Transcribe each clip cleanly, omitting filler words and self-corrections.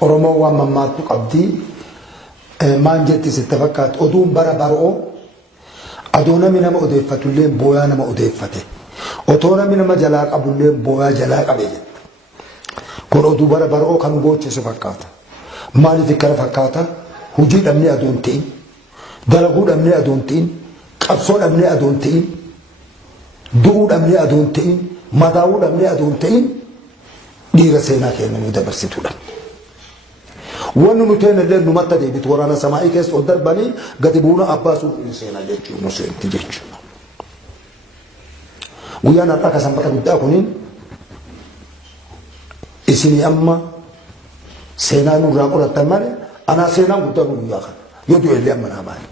oromoo waan mammaattu qabdii maan jetti sitti fakkaatu oduun bara baroo adoo namni nama odeeffatullee booyaa nama odeeffate otoo namni nama jalaa qabullee booyaa jalaa qabe jette kun oduu bara baroo kan boochisu fakkaata maaliif ikkana fakkaata hujii dhabnee adoon ta'in dalaguu dhabnee adoon ta'in qabsoo dhabnee adoon ta'in du'uu dhabnee adoon ta'in madaa'uu dhabnee adoon ta'in dhiira seenaa kennanii dabarsituudha. Wanni nuti illee numatti deebitu waraana samaa'ii keessa ol darbanii gadi buuna abbaa suuqii seenaa jechuun nu seenti jechuudha. Guyyaan har'aa kan sanbata guddaa kuniin isinii amma seenaa nurraa qorattan malee anaa seenaan guddaa nu guyyaa kana yoo du'ellee amma naa maali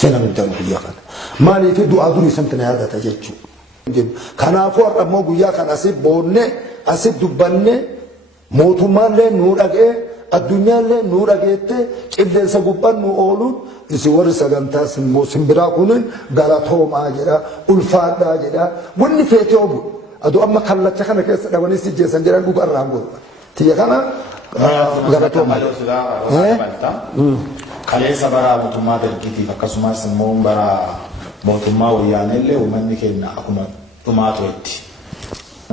seenaan guddaa nu guyyaa kana maaliif du'aa durii samti na yaadata jechuudha. Kanaafuu har'a immoo guyyaa kana asii boonnee asii dubbannee mootummaallee nuu dhagee addunyaallee nuu dhageette qilleensa gubbaan nu ooluun isi warri sagantaa simbiraa kunin galatoomaa jedha ulfaadhaa jedha wanni feetee obu aduu amma kallacha kana keessa dhabanii si jeessan jedhan dhuga irraan godhu tiyya kana galatoomaa. Kaleessa bara mootummaa dargiitiif akkasumas immoo bara mootummaa wayyaaneellee uummanni keenya akkuma dhumaatu itti.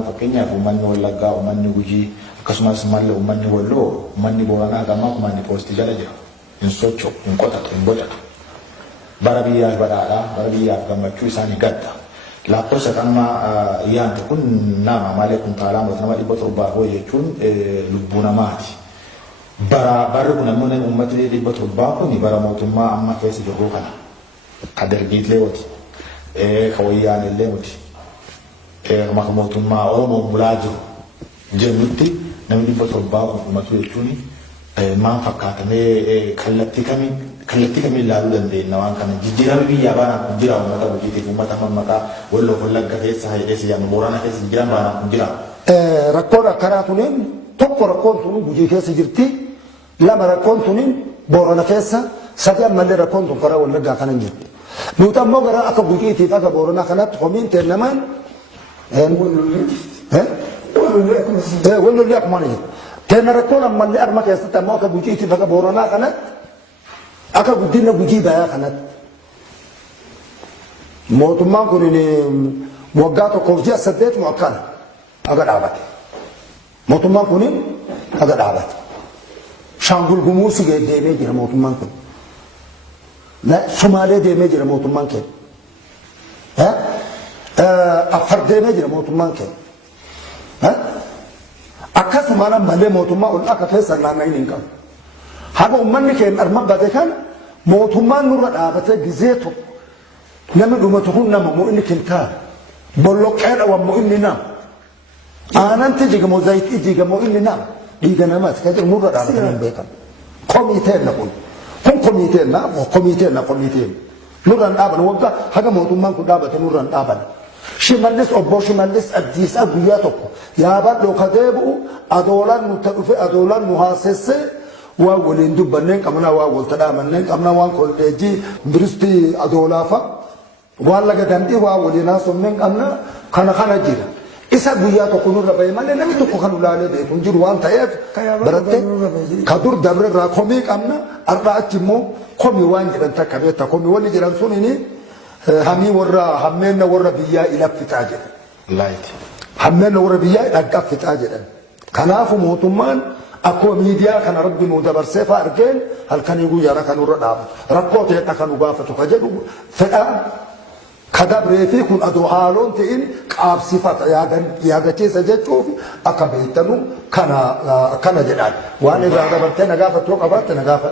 Fakkeenyaaf uummanni Wallaggaa, uummanni Gujii akkasumas mallee uummanni Walloo, uummanni Booranaa gammaa uummanni poostii jala jira. Hin socho'u, hin qotatu, hin bocatu. Bara biyyaaf badhaadhaa, bara biyyaaf gammachuu isaanii gadda. Lakkoofsa kanuma yaanta kun nama malee kuntaalaa nama 700 jechuun lubbuu namaati. Barri kun ammoo uummatni 700 kun bara mootummaa amma keessa jiru kana. Ka dargiilee wati, ka wayyaanillee wati. Maka mootummaa Oromoo bulaa jiru jennutti namni 700 uummatu jechuun maal fakkaatamee kallattii kamiin ilaaluu dandeenya waan kana jijjiirama biyyaa baanaan kun jira uummata hojiitiif uummata mammakaa Walloo Wallagga keessa Hayilees yaanu Booranaa keessa jijjiirama baanaan kun jira. Rakkoon akkanaa tuniin tokko rakkoon tuniin Gujii keessa jirti lama rakkoon tuniin Boorana keessa sadi ammallee rakkoon tun karaa Wallaggaa kana jirti. Nuti ammoo gara akka Gujiitiif akka Booranaa kanatti komiin kennaman والله أكمل كان ركون أما اللي أرمك يستطيع ما كبوجيتي فك بورانا كانت أكا بدينا بوجي بيا كانت موت ما كوني وقعتو كوفجي أسدت معكان أقدر عبت موت ما كوني أقدر عبت شانغول جموسي جاي ديمي جرا موت ما كون لا شمالي ديمي جرا موت ما كون ها أفردنا جرا موتمان كه، ها؟ أكثر ما أنا ملء موتمان ولا أكثر سرنا ما ينكم. هذا أمّن كه أرمى بدكان موتمان نور الآبته جزيته. نما دوما تكون نما مو إنك أنت بلوك أنا ومو إني نام. أنا أنت جيك موزايت جيك مو إني نام. جيك نامات كذا نور الآبته من بيتنا. كوميتين نقول. هم كوميتين نا كوميتين نا كوميتين. نور الآبته وقع هذا موتمان كده آبته نور الآبته. شمالس أبو شمالس أديس أبوياتك يا بعد لو كذبوا أدولان متفق أدولان محاسسة وأولين دبنين كمنا وأول تدامنين كمنا وان كل جي برستي أدولافا ولا قدامتي وأولين ناس من كمنا خنا جيرا إسا أبوياتك نور ربي ما لنا متوقع خلوا لا لده كنجر وان تيف برتة كدور دبر راكمي كمنا أربعة جمو كمي وان جران تكبيت كمي وان جران سونيني همي ورا همنا ورا بيا إلى فتاجر لايت همنا ورا بيا إلى فتاجر كناف موتمان أكو ميديا كان ربي مدبر سيف أرجل هل كان يقول يا ركان ورا ركوت يتكلم بافة كجد فدا كذا بريفي كن أدو حالون تين كاب صفات يا جتي سجد شوف أكبيتنو كنا جلال وأنا إذا دبرت نجافة توقفت نجافة